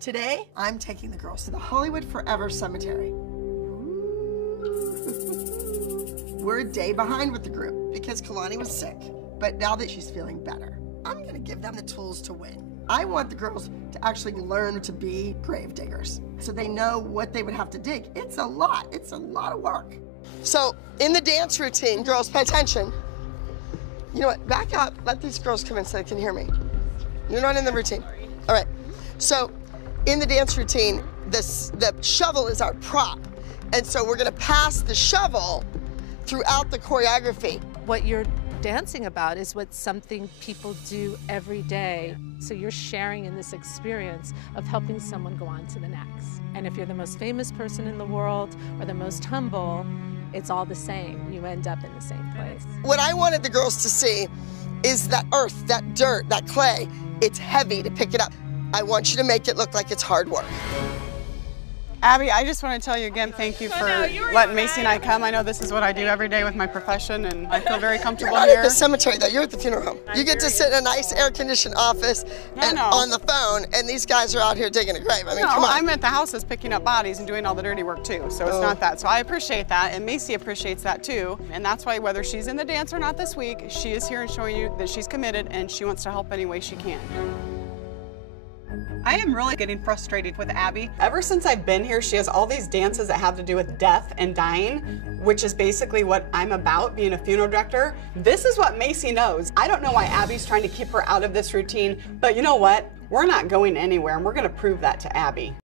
Today, I'm taking the girls to the Hollywood Forever Cemetery. We're a day behind with the group because Kalani was sick, but now that she's feeling better, I'm gonna give them the tools to win. I want the girls to actually learn to be grave diggers so they know what they would have to dig. It's a lot of work. So in the dance routine, girls, pay attention. You know what, back up, let these girls come in so they can hear me. You're not in the routine. All right, so in the dance routine, the shovel is our prop. And so we're gonna pass the shovel throughout the choreography. What you're dancing about is what something people do every day. So you're sharing in this experience of helping someone go on to the next. And if you're the most famous person in the world or the most humble, it's all the same. You end up in the same place. What I wanted the girls to see is that earth, that dirt, that clay. It's heavy to pick it up. I want you to make it look like it's hard work. Abby, I just want to tell you again, thank you for letting Macy and I come. I know this is what I do every day with my profession, and I feel very comfortable You're not here. at the cemetery, though. You're at the funeral home. You get to sit in a nice air-conditioned office on the phone, and these guys are out here digging a grave. I mean, come on. I'm at the houses picking up bodies and doing all the dirty work, too, so it's not that. So I appreciate that, and Macy appreciates that, too. And that's why whether she's in the dance or not this week, she is here and showing you that she's committed, and she wants to help any way she can. I am really getting frustrated with Abby. Ever since I've been here, she has all these dances that have to do with death and dying, which is basically what I'm about, being a funeral director. This is what Macy knows. I don't know why Abby's trying to keep her out of this routine, but you know what? We're not going anywhere, and we're gonna prove that to Abby.